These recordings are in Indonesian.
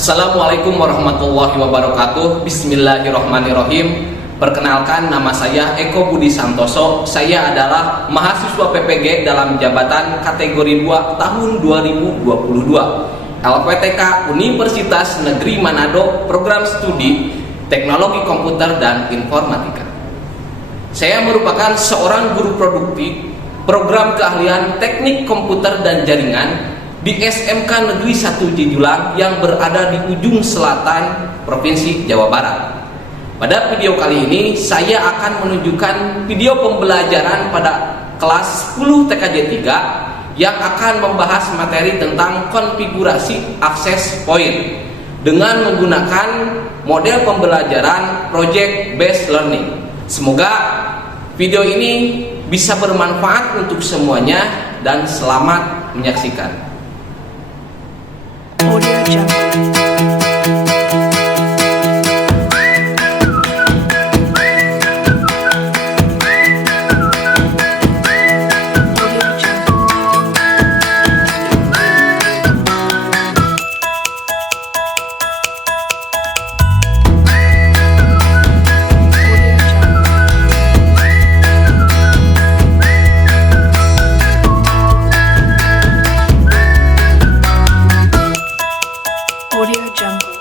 Assalamualaikum warahmatullahi wabarakatuh. Bismillahirrahmanirrahim. Perkenalkan, nama saya Eko Budi Santoso. Saya adalah mahasiswa PPG dalam jabatan kategori 2 tahun 2022 LPTK Universitas Negeri Manado, program studi Teknologi Komputer dan Informatika. Saya merupakan seorang guru produktif program keahlian Teknik Komputer dan Jaringan di SMK Negeri 1 Cijulang yang berada di ujung selatan Provinsi Jawa Barat. Pada video kali ini saya akan menunjukkan video pembelajaran pada kelas 10 TKJ 3 yang akan membahas materi tentang konfigurasi access point dengan menggunakan model pembelajaran project based learning. Semoga video ini bisa bermanfaat untuk semuanya dan selamat menyaksikan. Audio Jungle. Audio Jungle.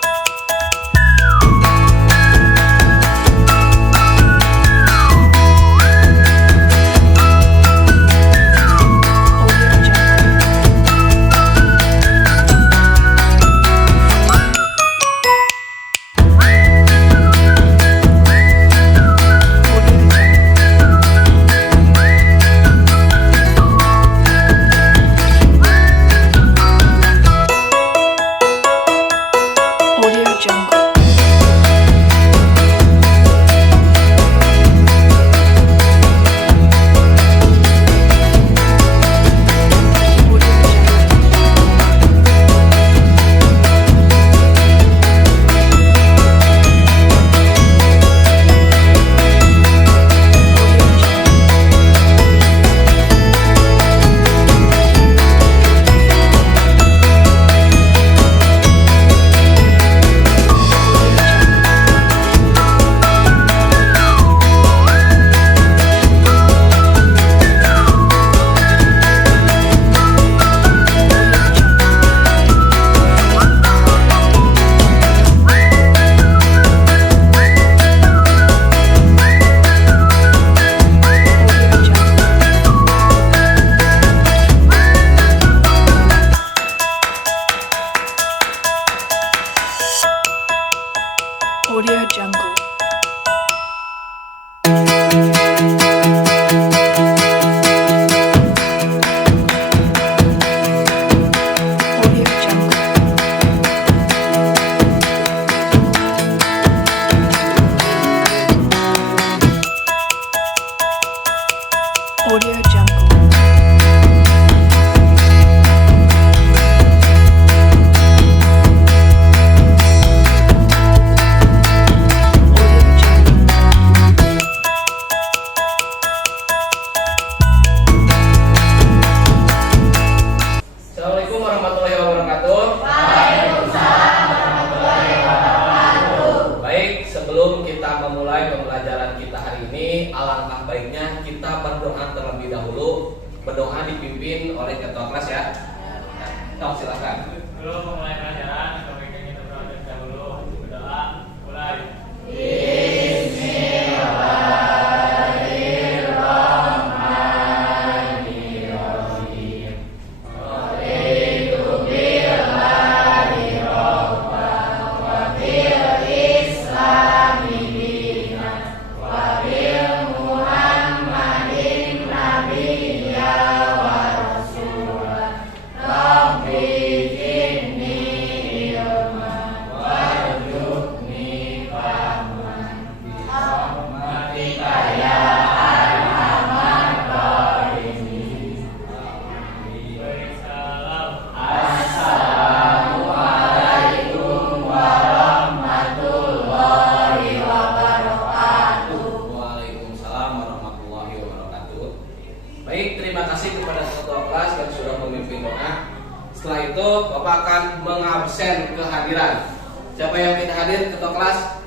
mengabsen kehadiran. Siapa yang tidak hadir ketua kelas?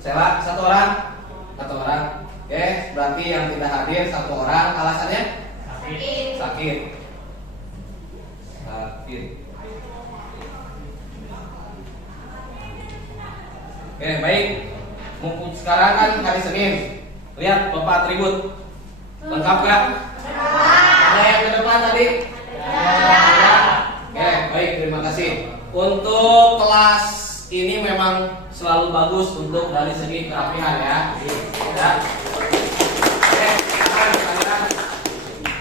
Sela, satu orang? Satu orang. Oke, berarti yang tidak hadir satu orang. Alasannya? Sakit. Oke, baik. Mumpung sekarang kan hari Senin. Lihat Bapak atribut. Lengkap gak? Ada yang ke depan tadi? Oke, baik, terima kasih. Untuk kelas ini memang selalu bagus untuk dari segi kerapihan ya.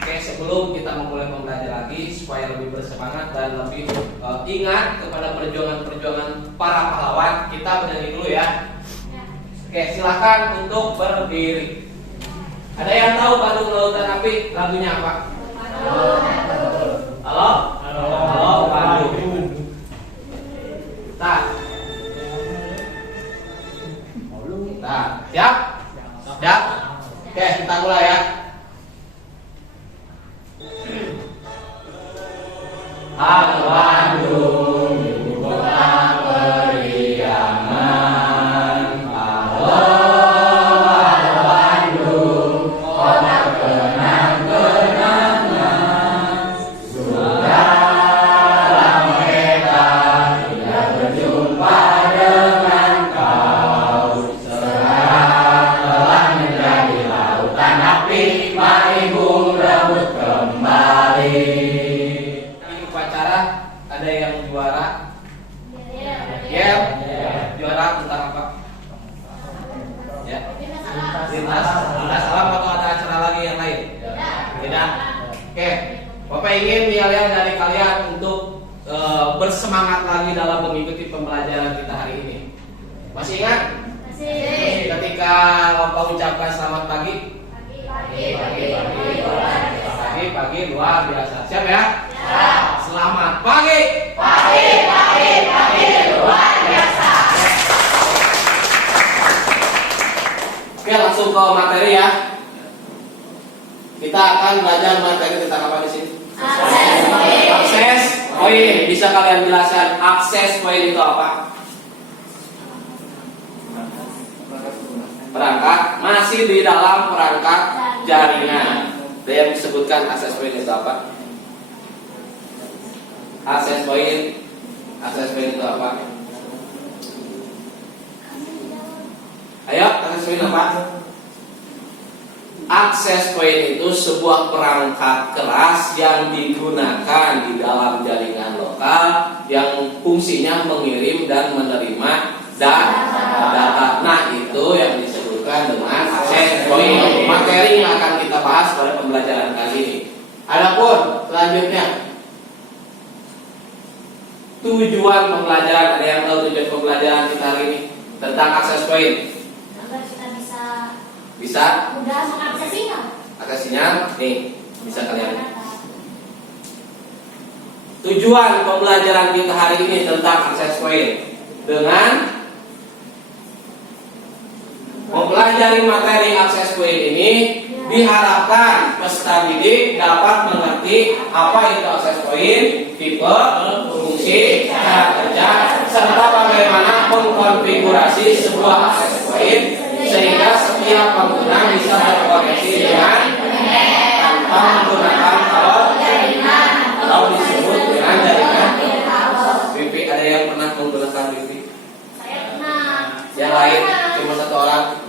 Oke, sebelum kita memulai belajar lagi supaya lebih bersemangat dan lebih ingat kepada perjuangan-perjuangan para pahlawan, kita berdiri dulu ya. Oke, silakan untuk berdiri. Ada yang tahu Bandung Lautan Api lagunya apa? Halo? Halo, Bandung. Nah, siap? Siap? Oke, kita mulai ya. Halo Bandung, ibu kota periangan. Halo Bandung, kota kenang-kenangan. Sudah lama kita tidak berjumpa dengan kau. Sekarang telah menjadi lautan api, mari bung rebut kembali. Ada yang juara? Ya, juara tentang apa? Ya, lintas alam atau ada acara lagi yang lain? Tidak. Oke, Bapak ingin lihat dari kalian untuk bersemangat lagi dalam mengikuti pembelajaran kita hari ini. Masih ingat? Masih. Ketika Bapak ucapkan selamat pagi. Pagi luar biasa. Siap ya? Selamat pagi. Pagi luar biasa. Oke, langsung ke materi ya. Kita akan belajar materi tentang apa di sini? Akses poin. Bisa kalian jelaskan akses poin itu apa? Perangkat, masih di dalam perangkat jaringan. Ada yang disebutkan akses poin itu apa? Akses poin itu apa? Ayo, akses poin apa? Akses poin itu sebuah perangkat keras yang digunakan di dalam jaringan lokal yang fungsinya mengirim dan menerima data. Nah, itu yang disebutkan dengan akses poin. Materi yang akan kita bahas pada pembelajaran kali ini. Adapun selanjutnya tujuan pembelajaran, ada yang tahu tujuan pembelajaran kita hari ini tentang akses poin? Agar kita bisa mudah mengakses sinyal. Akses sinyal, nih bisa kalian. Tujuan pembelajaran kita hari ini tentang akses poin dengan mempelajari materi akses poin ini diharapkan peserta didik dapat mengerti apa itu akses poin, tipe, fungsi, cara kerja, serta bagaimana mengkonfigurasi sebuah akses poin sehingga setiap pengguna bisa berkoneksi dengan tanpa menggunakan kabel atau disebut dengan jaringan Wi-Fi. Ada yang pernah menggunakan Wi-Fi? Saya pernah. Yang lain cuma satu orang?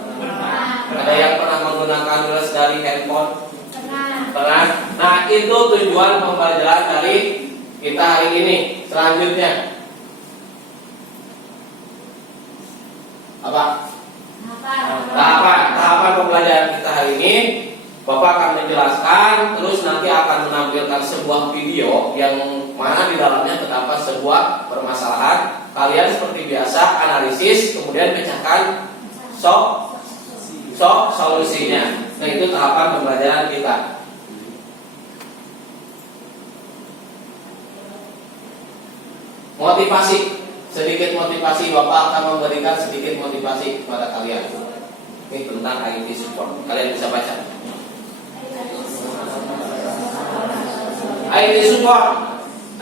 Ada yang pernah menggunakan les dari handphone? Pernah. Nah, itu tujuan pembelajaran dari kita hari ini. Selanjutnya apa? Tahapan pembelajaran kita hari ini. Bapak akan menjelaskan, terus nanti akan menampilkan sebuah video yang mana di dalamnya terdapat sebuah permasalahan. Kalian seperti biasa analisis, kemudian pecahkan solusinya. Nah, itu tahapan pembelajaran kita. Motivasi, sedikit motivasi. Bapak akan memberikan sedikit motivasi kepada kalian. Ini tentang IT support. Kalian bisa baca. IT support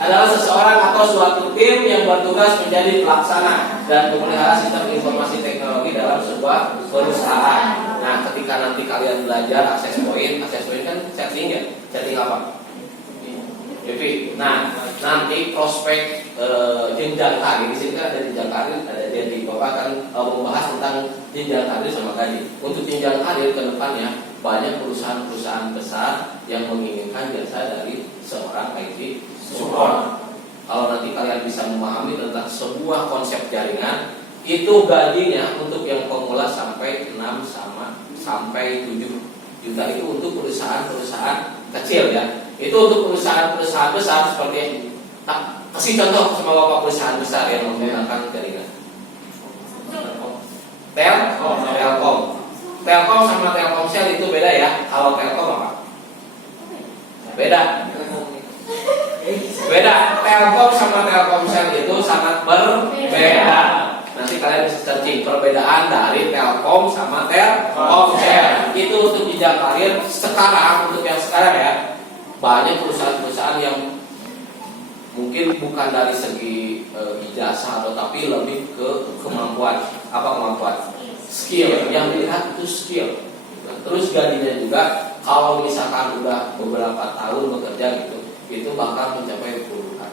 adalah seseorang atau suatu tim yang bertugas menjadi pelaksana dan pemelihara sistem informasi teknologi dalam sebuah perusahaan. Nah, ketika nanti kalian belajar access point kan setting ya, setting apa? Jadi, nah nanti prospek jenjang karir di sini kan ada jenjang karir, ada jadi Bapak akan membahas tentang jenjang karir sama gaji. Untuk jenjang karir ke depannya banyak perusahaan-perusahaan besar yang menginginkan jasa dari seorang IT support. Kalau nanti kalian bisa memahami tentang sebuah konsep jaringan, itu gajinya untuk yang pemula sampai 6 sampai 7 juta itu untuk perusahaan-perusahaan kecil ya. Itu untuk perusahaan-perusahaan besar seperti kasih contoh sama Bapak perusahaan besar yang menggunakan jaringan. Telkom sama Telkomsel itu beda ya. Kalau Telkom apa? Beda. Telkom sama Telkomsel itu sangat berbeda. Nanti kalian bisa searching perbedaan dari Telkom sama Telkomsel. Itu untuk jenjang karir sekarang, untuk yang sekarang ya. Banyak perusahaan-perusahaan yang mungkin bukan dari segi ijazah atau tapi lebih ke kemampuan. Apa kemampuan? Skill. Yang dilihat itu skill. Nah, terus gajinya juga kalau misalkan udah beberapa tahun bekerja gitu, itu bakal mencapai puluhan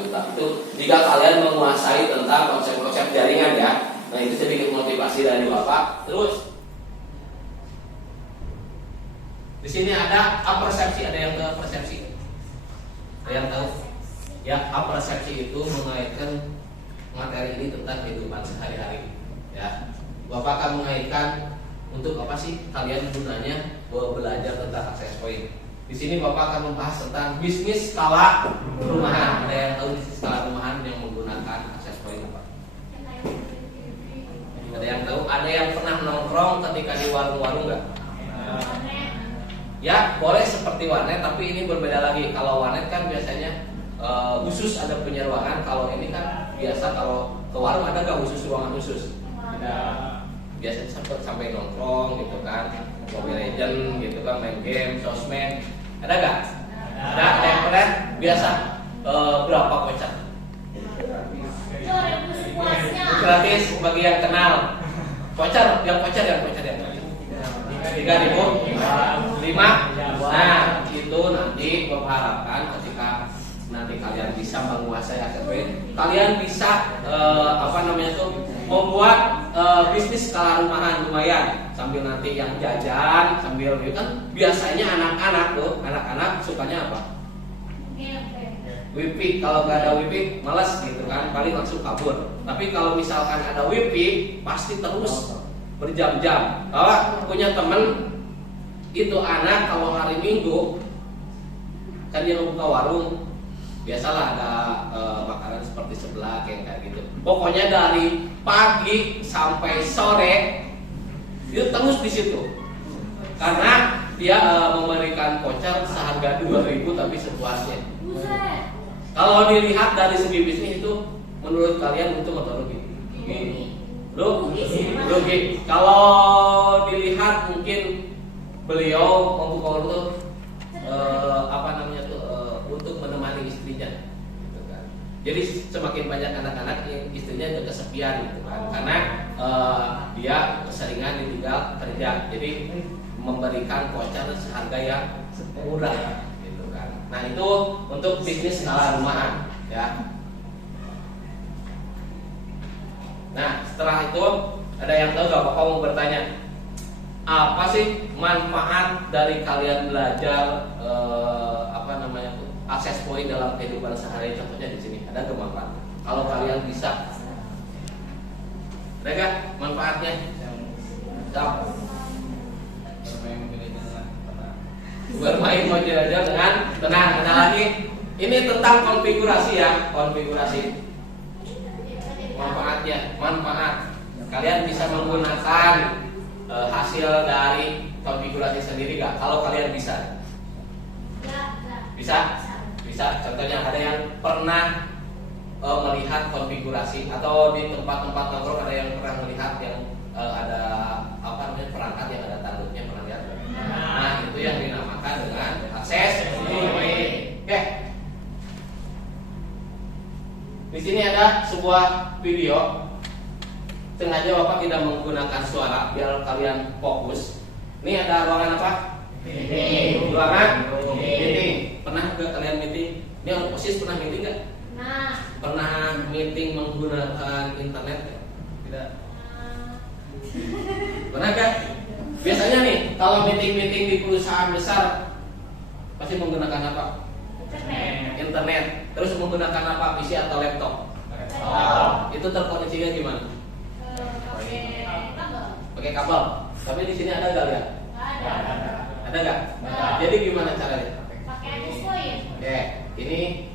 juta. Itu jika kalian menguasai tentang konsep-konsep jaringan ya. Nah, itu sedikit motivasi dari Bapak. Terus di sini ada apersepsi, ada yang tahu persepsi? Ada yang tahu? Ya, apersepsi itu mengaitkan materi ini tentang kehidupan sehari-hari. Ya, Bapak akan mengaitkan untuk apa sih kalian gunanya belajar tentang access point. Di sini Bapak akan membahas tentang bisnis skala rumahan. Ada yang tahu bisnis skala rumahan yang menggunakan access point apa? Ada yang tahu? Ada yang pernah nongkrong ketika di warung-warung nggak? Ya, boleh seperti warnet, tapi ini berbeda lagi. Kalau warnet kan biasanya khusus ada punya ruangan. Kalau ini kan biasa kalau ke warung ada nggak khusus ruangan khusus? Ada. Biasanya sampai nongkrong gitu kan, Mobile Legend gitu kan, main game, sosmed. Ada nggak? Ada yang pernah? Biasa berapa voucher? Gratis bagi yang kenal. Voucher yang 3.000, 5. Nah, itu nanti Bapak harapkan ketika nanti kalian bisa menguasai access point, kalian bisa membuat bisnis skala rumahan lumayan sambil nanti yang jajan sambil kan biasanya anak-anak sukanya apa? Wifi. Kalau nggak ada wifi malas gitu kan, paling langsung kabur. Tapi kalau misalkan ada wifi pasti terus berjam-jam. Kalau punya temen itu anak kalau hari Minggu kan dia buka warung, biasalah ada makanan seperti seblak kayak gitu. Pokoknya dari pagi sampai sore itu terus di situ. Karena dia memberikan voucher seharga 2.000 tapi sepuasnya. Kalau dilihat dari segi bisnis itu menurut kalian untung atau rugi? Rugi. Kalau dilihat mungkin beliau membuka warung untuk menemani istrinya gitu kan. Jadi semakin banyak anak-anak yang istrinya udah kesepian gitu kan, karena dia keseringan ditinggal kerja, jadi memberikan voucher seharga yang murah gitu kan. Nah, itu untuk bisnis skala rumahan ya. Nah, setelah itu ada yang tahu gak? Bapak mau bertanya, apa sih manfaat dari kalian belajar access point dalam kehidupan sehari? Contohnya di sini ada manfaat. Kalau kalian bisa, ada gak manfaatnya? Bermain mobil-mobil dengan tenang. Ada lagi, ini tentang konfigurasi ya, konfigurasi. Manfaat. Kalian bisa menggunakan hasil dari konfigurasi sendiri gak? Kalau kalian bisa. Bisa. Contohnya ada yang pernah melihat konfigurasi atau di tempat-tempat nongkrong ada yang pernah melihat yang ada perangkat yang ada tanduknya, pernah lihat? Nah, itu yang dinamakan dengan access point. Oke. Di sini ada sebuah video. Sengaja Bapak tidak menggunakan suara biar kalian fokus. Ini ada ruangan apa? Meeting. Ruangan meeting. Pernah nggak kalian meeting? Ini orang OSIS pernah meeting nggak? Nah. Pernah meeting menggunakan internet? Tidak. Pernah nggak? Biasanya nih kalau meeting-meeting di perusahaan besar pasti menggunakan apa? Internet. Terus menggunakan apa? PC atau laptop? Itu terkoneksinya gimana? Pakai kabel. Tapi di sini ada nggak ya? Ada nggak? Jadi gimana caranya? Pakai Discord. Oke, ini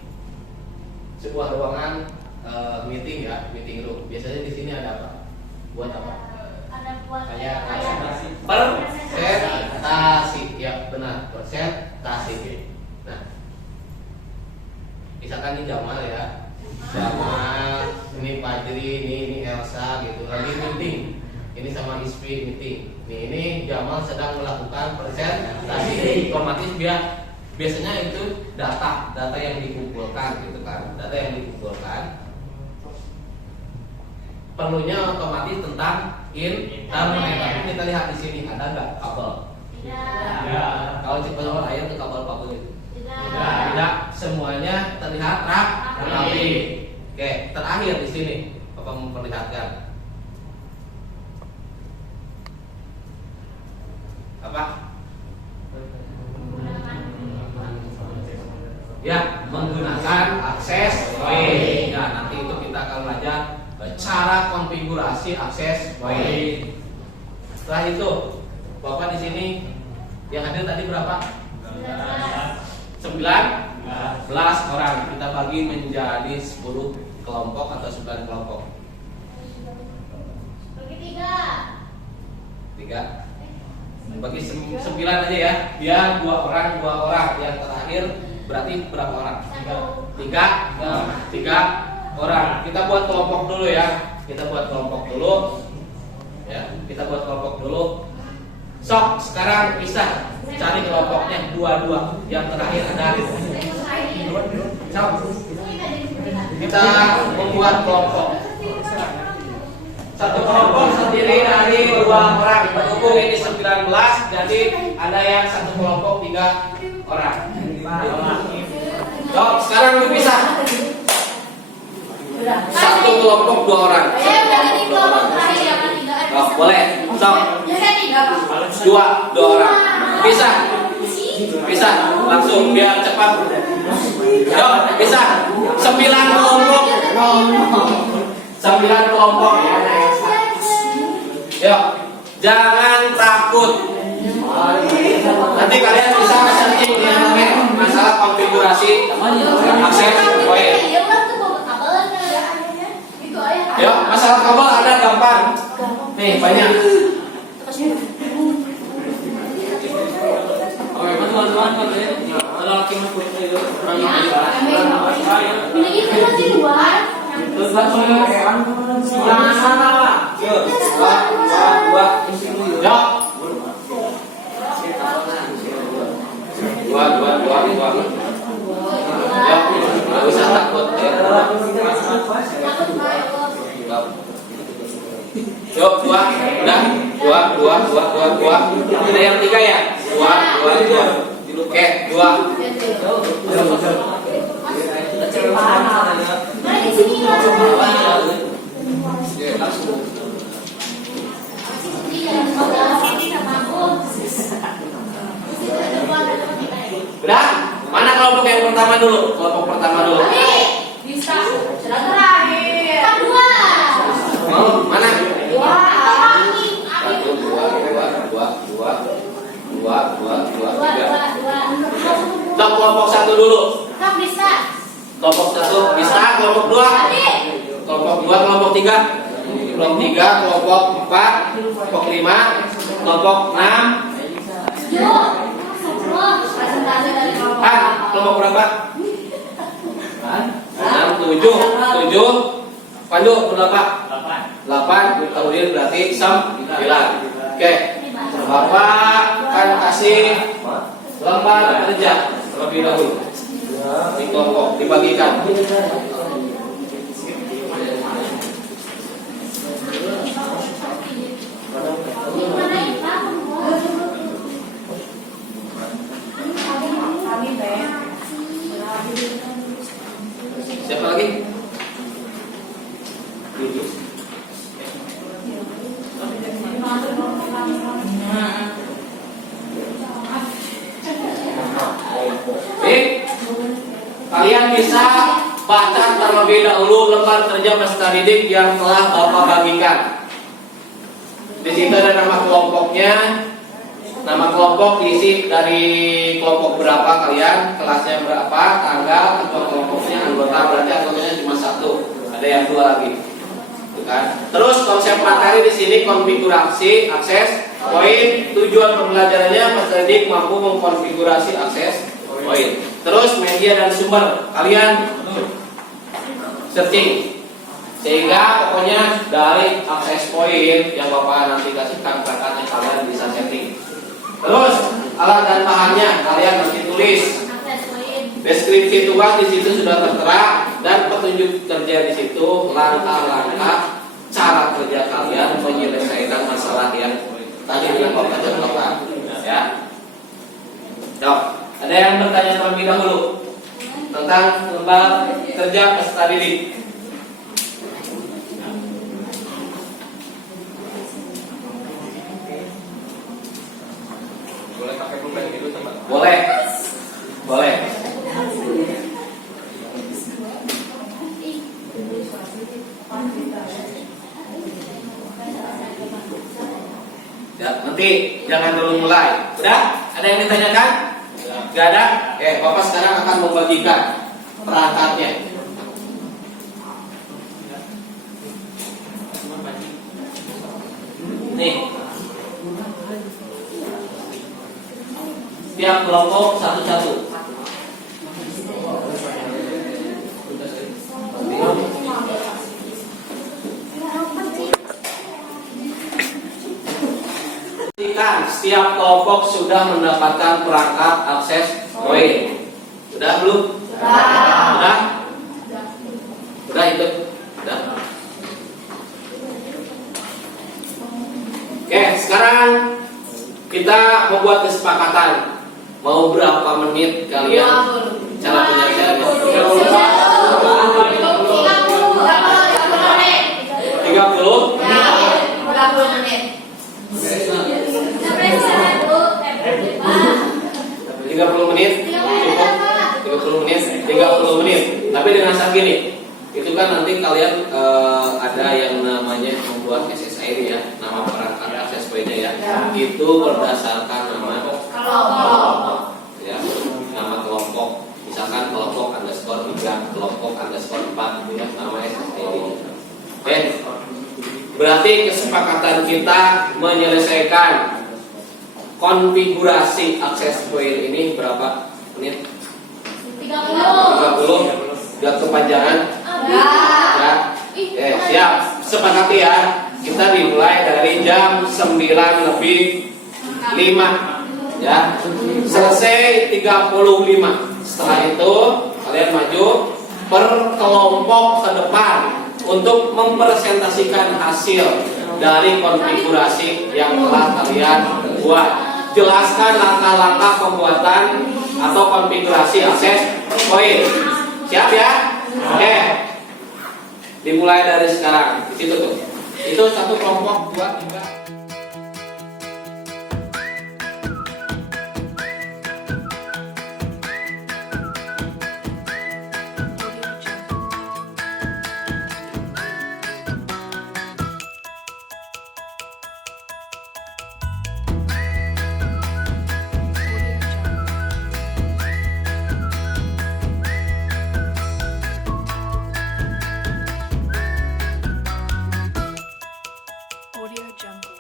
sebuah ruangan meeting ya, meeting room. Biasanya di sini ada apa? Buat apa? Ada buat Presentasi. Ya benar, presentasi. Nah, misalkan ini Jamal ya, Jamal, ini Fajri, ini Elsa gitu, lagi meeting. Ini sama Isfi meeting. Ini Jamal sedang melakukan presentasi. Otomatis biasanya itu data yang dikumpulkan gitu kan, data yang dikumpulkan perlunya otomatis tentang internet. Tapi kita lihat di sini ada nggak kabel? Tidak. Kalau cepat air ke kabel kabel itu Tidak. tidak semuanya terlihat rapi. Oke, terakhir di sini Bapak memperlihatkan apa? Ya, menggunakan akses point. Ya, nanti itu kita akan belajar cara konfigurasi akses point. Setelah itu, Bapak di sini yang hadir tadi berapa? 19 orang. Kita bagi menjadi 10 kelompok atau 9 kelompok. Bagi 3. Bagi 9 aja ya. Dia 2 orang. Yang terakhir berarti berapa orang? 3 orang. Kita buat kelompok dulu ya. Sok, sekarang bisa cari kelompoknya 2. Yang terakhir ada. Sok. Kita membuat kelompok. Satu kelompok terdiri dari 2 orang. Berhubung ini 19, jadi ada yang satu kelompok 3 orang. Sok, sekarang dipisah. Satu kelompok 2 orang. Saya udah di kelompok terakhir yang ketiga. Oh, boleh. Sok. Saya 3, Pak. 2 orang. Pisah. Langsung biar cepat. Yuk, pisah. 9 kelompok. 9 kelompok. Yuk, jangan takut. Nanti kalian bisa searching di internet masalah konfigurasi akses point. Yuk, masalah kabel ada gampang. Nih, banyak. Dua. Nggak usah takut. Yuk, 2. Udah. 2. Ada yang 3 ya? 2. Oke, 2. Udah? Mana kelompok yang pertama dulu? Bisa. Sudah terakhir. 2. Mau mana? 2. 1, 2, 3. Stop, kelompok 1 dulu. Bisa. Kelompok 1 bisa, kelompok 2. Kelompok 2, kelompok 3. Kelompok 3, kelompok 4, kelompok 5, kelompok 6. Kelompok berapa? 6, 7. Pandu berapa? 8. Kemudian berarti 9. Oke. Bapak akan kasih lembar kerja terlebih dahulu. Di kelompok dibagikan. lagi? Nih, kalian bisa baca terlebih dahulu lembar kerja peserta didik yang telah Bapak bagikan. Di situ ada nama kelompoknya. Nama kelompok diisi dari kelompok berapa kalian, kelasnya berapa, tanggal, ketua kelompoknya, anggota, berarti anggotanya cuma satu. Ada yang dua lagi. Tuh kan? Terus konsep materi di sini konfigurasi, akses, poin, tujuan pembelajarannya peserta didik mampu mengkonfigurasi akses, poin. Terus media dan sumber kalian searching. Sehingga pokoknya dari akses poin yang Bapak nanti kasihkan perangkatnya kalian bisa setting. Terus alat dan bahannya kalian nanti tulis. Deskripsi tugas di situ sudah tertera dan petunjuk kerja di situ, langkah-langkah cara kerja kalian menyelesaikan masalah yang tadi dilakukan contohkan. Ya. Dok, ada yang bertanya terlebih dahulu tentang lembar kerja peserta didik? Boleh pakai pulpen gitu teman? Boleh. Boleh. Ya, nanti jangan dulu mulai. Udah? Ada yang ditanyakan? Gak ada? Bapak sekarang akan membagikan perangkatnya. Nih. Tiap kelompok satu-satu. Setiap kelompok sudah mendapatkan perangkat akses poin. Sudah belum? Sudah? Sudah itu? Sudah. Oke, sekarang kita membuat kesepakatan. Mau berapa menit kalian cara penyelesaiannya? 30? 30 menit. 30 menit? Cukup? 30 menit? 30 menit. Tapi dengan syarat gini, itu kan nanti kalian ada yang namanya membuat SSID ya, nama perangkat akses poinnya ya. Itu berdasarkan nama kelompok. Ya, nama kelompok. Misalkan kelompok underscore 3, kelompok underscore 4 gitu ya, nama SSID. Oke. Berarti kesepakatan kita menyelesaikan konfigurasi akses poin ini berapa menit? 30. Gak kepanjangan? Ya. Siap. Sepakati ya. Kita dimulai dari jam 9 lebih 5. Ya. Selesai 35. Setelah itu kalian maju per kelompok ke depan untuk mempresentasikan hasil dari konfigurasi yang telah kalian buat. Jelaskan langkah-langkah pembuatan atau konfigurasi akses poin. Siap ya? Oke. Dimulai dari sekarang. Di situ tuh. Itu satu kelompok 2, 3. Audio Jungle.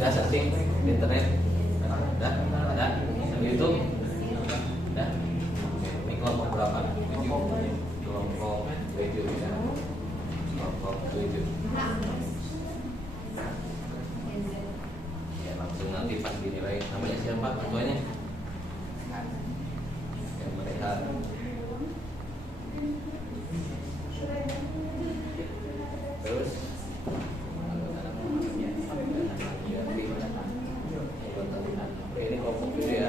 Udah searching di internet? Udah? Ada? Di YouTube? Udah? Ini kelompok berapa? 7. Kelompok 7 ya. Kelompok 7. Ya langsung nanti pas dinilai. Namanya siapa ketuanya? Yang mereka. Terus ini kelompok dulu ya.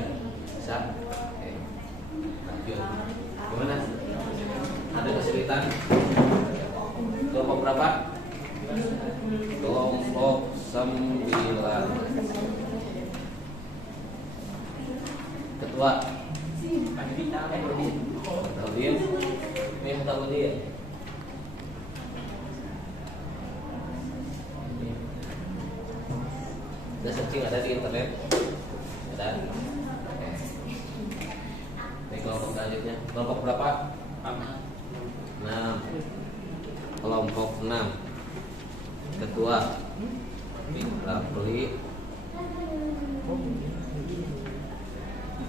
Bisa? Oke. Lanjut. Gimana? Ada kesulitan? Kelompok berapa? Kelompok 9. Ketua Mutawudin. Ini Mutawudin. Udah searching ada di internet? Ada? Oke. Ini kelompok selanjutnya. Kelompok berapa? 6. Kelompok 6. Ketua Rapli.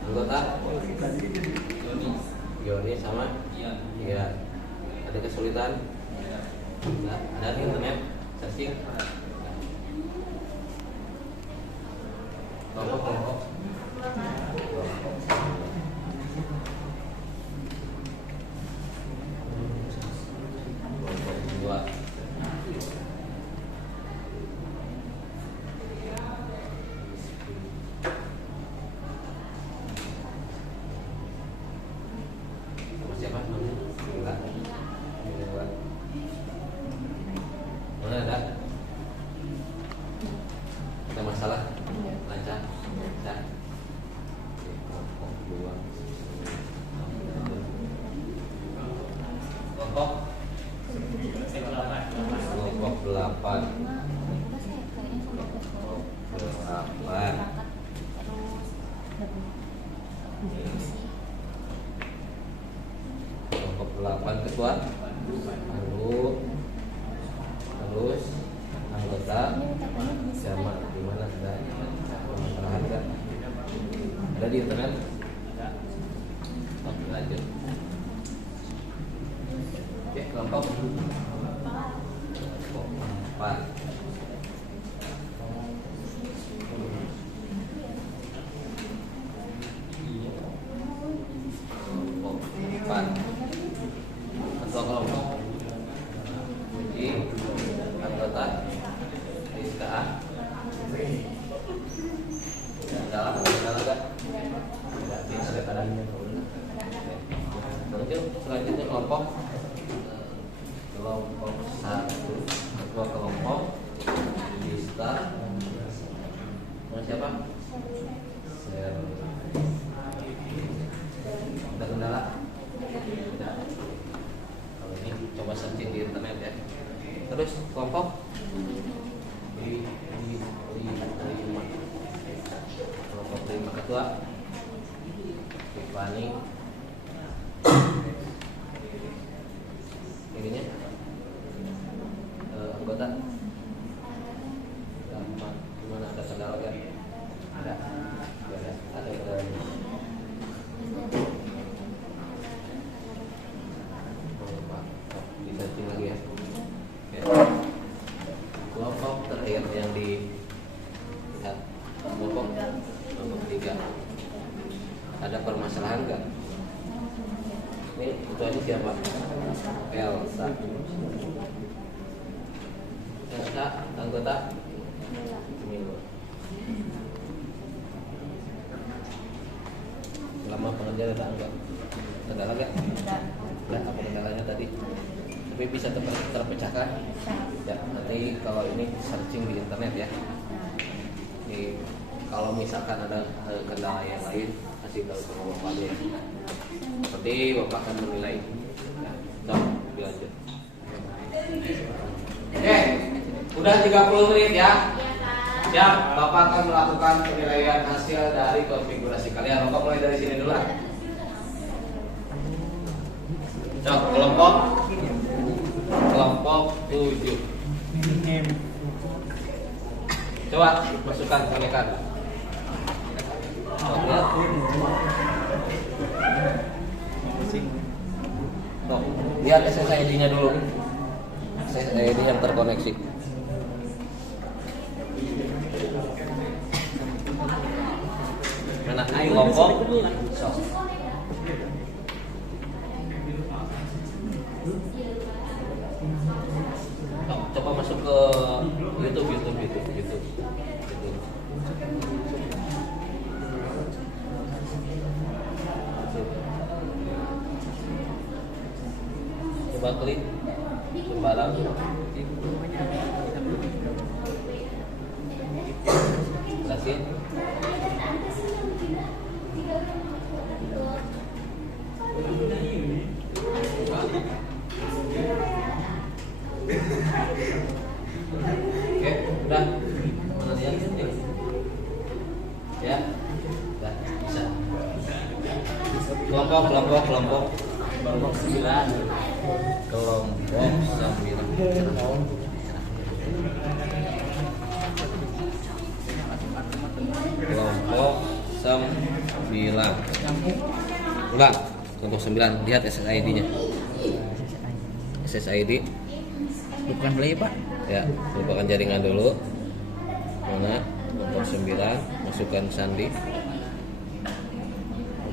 Anggota Yoni sama? Iya. Ada kesulitan? Enggak. Ada di internet? Searching? Kelompok. Kelompok 2. Siapa? Enggak. Mana ada? Ada masalah? Lancar? Lancar? Kelompok 2. Kelompok 8. Kelompok 8 ketua. Terus anggota sama di mana ada masalah harga? Ada di internet? Oke, lanjut. Oke, kelompok 4. Kelompok 4. Ketua kelompok Puji, anggota Rizka. Dalam enggak? Selanjutnya kelompok 1. Ketua kelompok Lista. Nama siapa? Ada kendala? Tidak. Kalau ini coba searching di internet ya. Terus kelompok 5. Kelompok 5 ketua Tiffany. Ininya anggota gampang. Gimana, ada kendala kan? Ada. Ada kendala. Disearching lagi ya. Kelompok terakhir yang dilihat, kelompok 3. Ada permasalahan nggak? Ini ketuanya siapa? Elsa. Elsa, anggota Milo. Selama pengajaran ada enggak? Kendala nggak? Ada apa kendalanya tadi? Tapi bisa terpecahkan? Ya, nanti kalau ini searching di internet ya. Jadi, kalau misalkan ada kendala yang lain, kasih tahu sama Bapak aja ya. Seperti Bapak akan menilai. Ya, coba dilanjut. Oke, udah 30 menit ya. Siap, Bapak akan melakukan penilaian hasil dari konfigurasi kalian. Bapak mulai dari sini dulu lah. Coba kelompok 7. Coba masukkan konekan. Lihat. Tuh, lihat SSID-nya dulu. SSID yang terkoneksi. Mana kelompok? So. Coba masuk ke YouTube. Coba klik sembarang. Lagi. Oke, udah. Mana dia? Ya, udah bisa. Kelompok 9. Kelompok 9. Ulang. Kelompok 9. Lihat SSID-nya. SSID. Bukan play Pak. Ya, lupakan jaringan dulu. Mana? Kelompok 9. Masukkan sandi.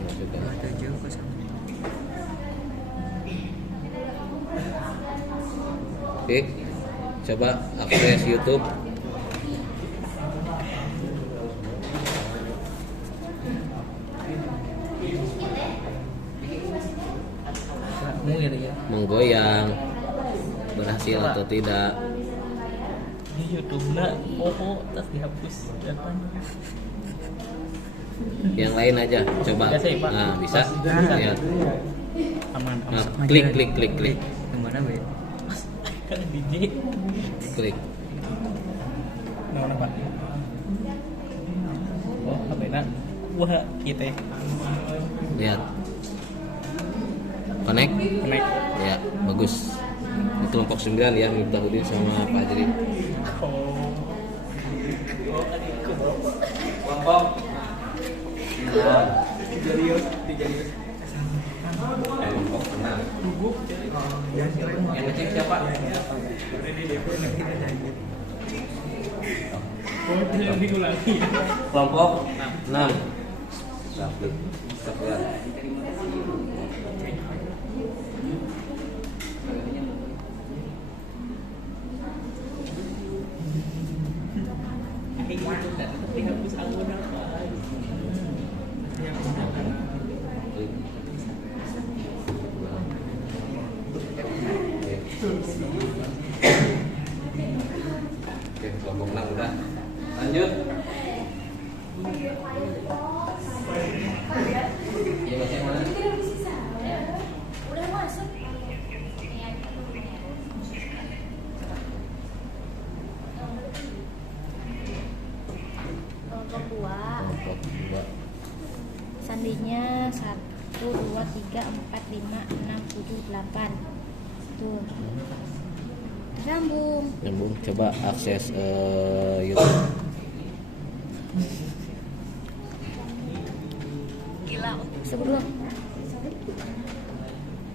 Masukkan. Oke, coba akses YouTube. Menggoyang, berhasil atau tidak? Di YouTube nak, tas dihapus datanya. Yang lain aja, coba. Nah, bisa. Lihat. Aman. Nah, klik. Yang mana be? Kan DJ. Klik. Yang mana Pak? Oh, apa enak? Wah, kita. Lihat. Connect. Ya, bagus. Di kelompok 9 ya, Miftahudin sama Pak Jiri. Kelompok 6. Kelompok 6. Yang ngecek siapa? Kelompok 6. Lihat. Oke, kelompok 6 udah. Lanjut. Iya, macam mana? Udah masuk. Kelompok 2. Kelompok 2. Sandinya 1, 2, 3, 4, 5, 6, 7, 8. Tuh. Sambung. Coba akses YouTube. Gila. Sebelum.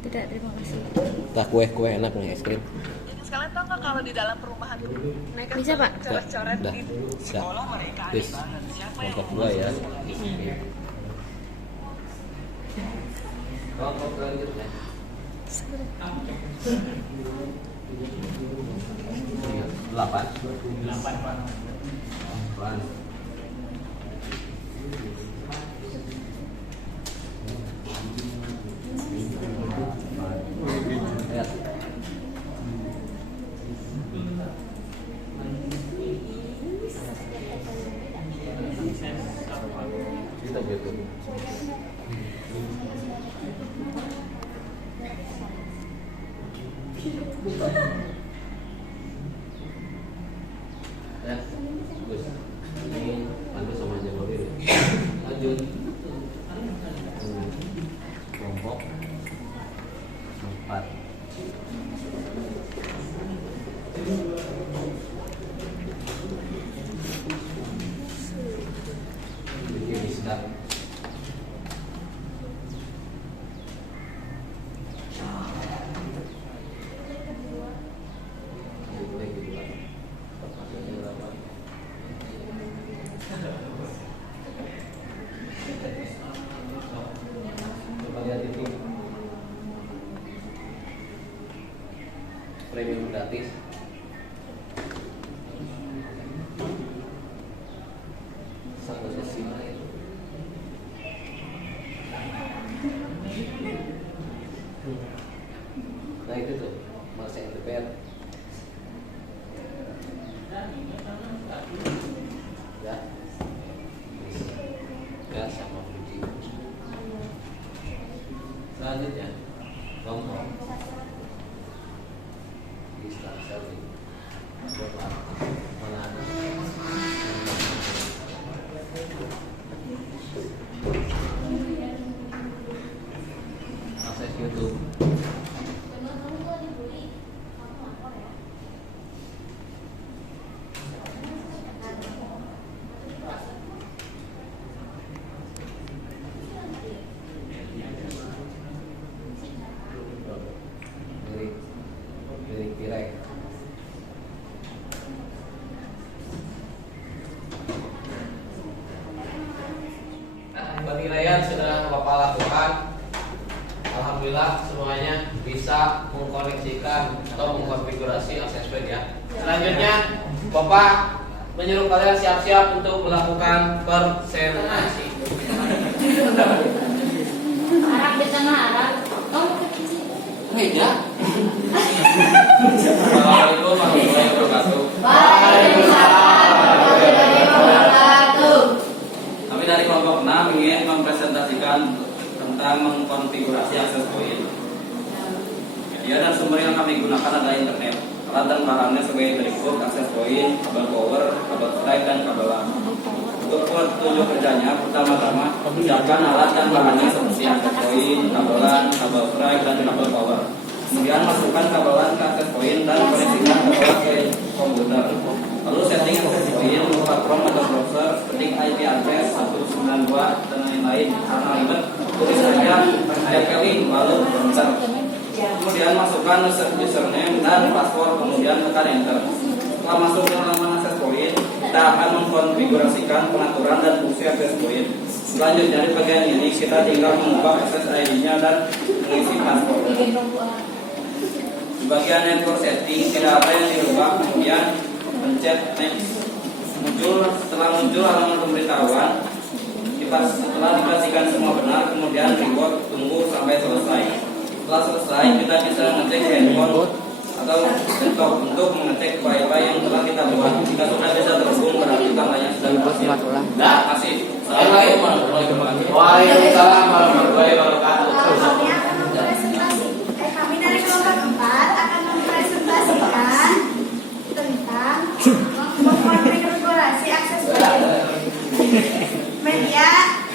Tidak, terima kasih. Tak kue enak nih, es krim. Sekalian tau nggak kalau di dalam perumahan mereka Bisa, Pak? coret-coret Dah. di Dah. sekolah mereka aneh Please. banget. Siapa yang Kelompok 2 ya. Kelompok selanjutnya. 8. 8 Pak. 8. Lihat. Kita gitu. Ya, bagus. Ini pantas sama aja dulu. Lanjut. Kelompok 4. alhamdulillah semuanya bisa mengkoneksikan atau mengkonfigurasi akses web ya. Selanjutnya Bapak menyuruh kalian siap-siap untuk melakukan presentasi. Arab di tengah Arab. Oh, Meja. Assalamualaikum warahmatullahi wabarakatuh. Waalaikumsalam warahmatullahi wabarakatuh. Kami dari kelompok 6 ingin mempresentasikan tentang mengkonfigurasi akses point. Media dan sumber yang kami gunakan adalah internet. Alat dan bahannya sebagai berikut: akses point, kabel power, kabel Skype, dan kabel LAN. Untuk petunjuk kerjanya, pertama-tama siapkan alat dan bahannya seperti akses point, kabel LAN, kabel Skype, dan kabel power. Kemudian masukkan kabel LAN ke akses point dan koneksikan kabel ke komputer. Lalu setting akses point, buka Chrome atau browser, ketik IP address 192 dan lain-lain. Karena ribet, tulis saja IP link lalu enter. Kemudian masukkan username dan password, kemudian tekan enter. Setelah masuk ke halaman akses point, kita akan mengkonfigurasikan pengaturan dan fungsi akses point. Selanjutnya di bagian ini kita tinggal mengubah akses ID-nya dan mengisi password. Di bagian network setting tidak ada yang dirubah, kemudian pencet next. Setelah muncul halaman pemberitahuan, setelah dipastikan semua benar, kemudian reboot, tunggu sampai selesai. Setelah selesai, kita bisa mengecek handphone atau laptop untuk mengecek file yang telah kita buat. Jika sudah bisa terhubung, berarti tandanya sudah berhasil. Dah, kasih. Assalamualaikum warahmatullahi wabarakatuh. Kami dari kelompok 4 akan mempresentasikan tentang mengkonfigurasi akses point, media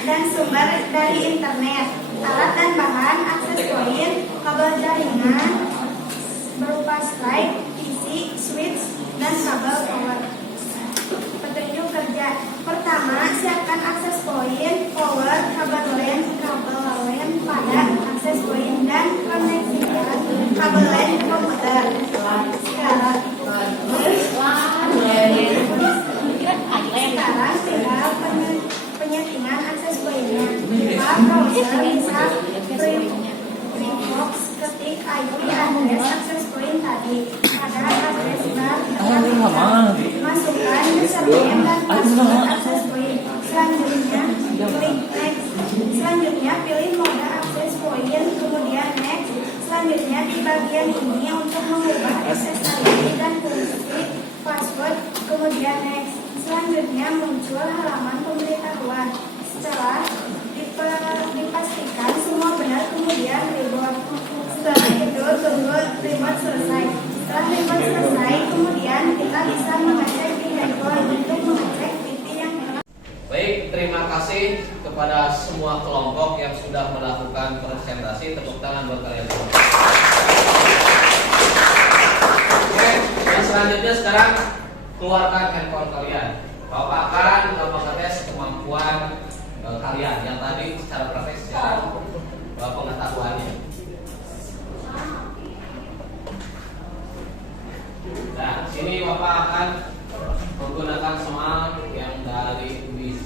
dan sumber dari internet, alat dan bahan akses point, kabel jaringan berupa Skype, PC, switch, dan kabel power. Petunjuk kerja: pertama, siapkan akses point, power, kabel LAN pada akses point dan koneksikan kabel LAN komputer. Sekarang tinggal penyetingan akses point-nya. Buka browser, bisa Printbox, ketik IP address akses point tadi pada address bar masukkan username dan password akses point. Selanjutnya klik next. Selanjutnya pilih mode akses point, kemudian next. Selanjutnya di bagian ini untuk mengubah akses ID dan fungsi password, kemudian next. Selanjutnya muncul halaman pemberitahuan. Setelah dipastikan semua benar, kemudian reboot. Setelah itu tunggu reboot selesai. Setelah reboot selesai, kemudian kita bisa mengecek di handphone untuk mengecek TV yang hilang. Baik, terima kasih kepada semua kelompok yang sudah melakukan presentasi. Tepuk tangan buat kalian semua. Oke, yang selanjutnya sekarang keluarkan handphone kalian. Bapak akan mengetes kemampuan kalian yang tadi secara praktek secara pengetahuannya. Nah, sini Bapak akan menggunakan soal yang dari kuis.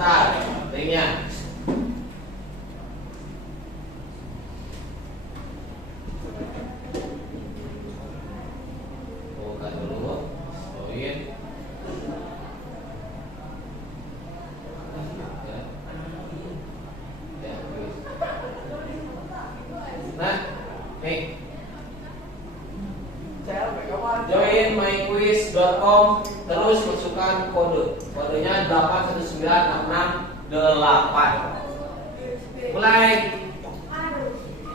Bentar, ringnya. Buka dulu, poin. Nah, nih. Join myquiz.com, terus masukkan kodenya 819668. Mulai.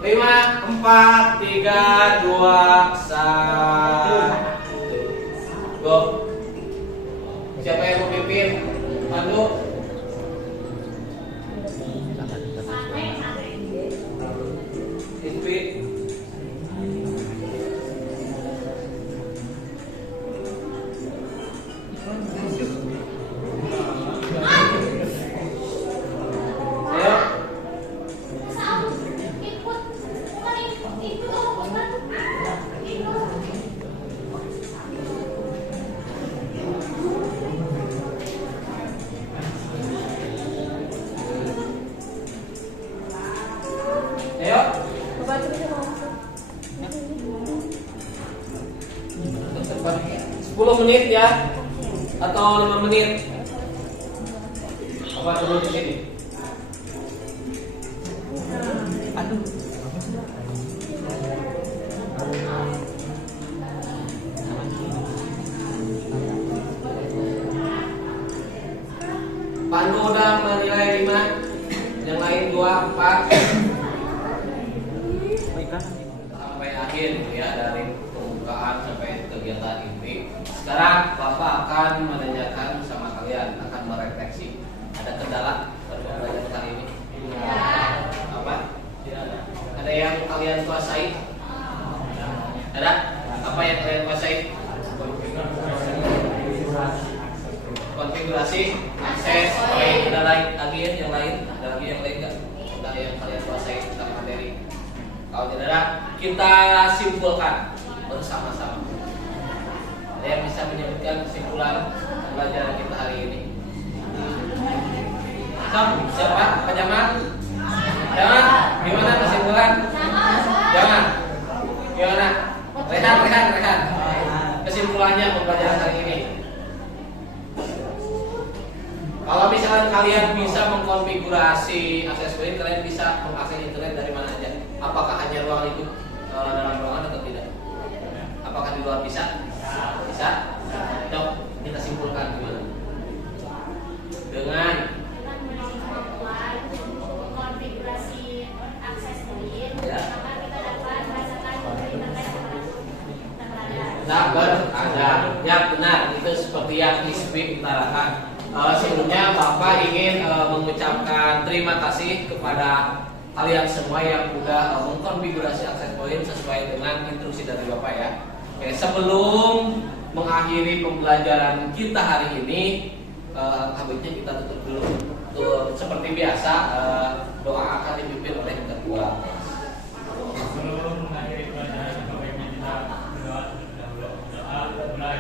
5, 4, 3, 2, 1. Go. Siapa yang memimpin? Pandu. Ispi. Ayo. ya? Atau 5 menit? Apa dulu di sini? Aduh. Pandu udah menilai 5, yang lain 2, 4 sampai akhir ya, dari pembukaan sampai kegiatan inti. Sekarang Bapak akan menanyakan sama kalian, akan merefleksi. Ada kendala pada pembelajaran kali ini? Apa? Ada yang kalian kuasai? Ada? Apa yang kalian kuasai? Konfigurasi, akses, baik. Ada lagi yang lain? Ada lagi yang lain nggak? Ada yang kalian kuasai tentang materi? Kalau tidak ada, kita simpulkan bersama-sama. Ada yang bisa menyebutkan kesimpulan pembelajaran kita hari ini? Siapa? Pak Jamal? Jamal? Gimana kesimpulan? Jangan. Gimana? Rehan. Kesimpulannya pembelajaran hari ini. Kalau misalkan kalian bisa mengkonfigurasi akses point, kalian bisa mengakses internet dari mana aja. Apakah hanya ruang itu dalam ruangan atau tidak? Apakah di luar bisa? Bisa. Coba kita simpulkan gimana? Dengan konfigurasi akses point, ya. maka kita dapat merasakan internet Ada. Ya benar, itu seperti yang Isbi utarakan. Sebelumnya Bapak ingin mengucapkan terima kasih kepada kalian semua yang sudah mengkonfigurasi akses point sesuai dengan instruksi dari Bapak ya. Oke, sebelum mengakhiri pembelajaran kita hari ini, habisnya kita tutup dulu. Seperti biasa, doa akan dipimpin oleh ketua. Sebelum mengakhiri pelajaran, Bapak Ibu kita berdoa mulai.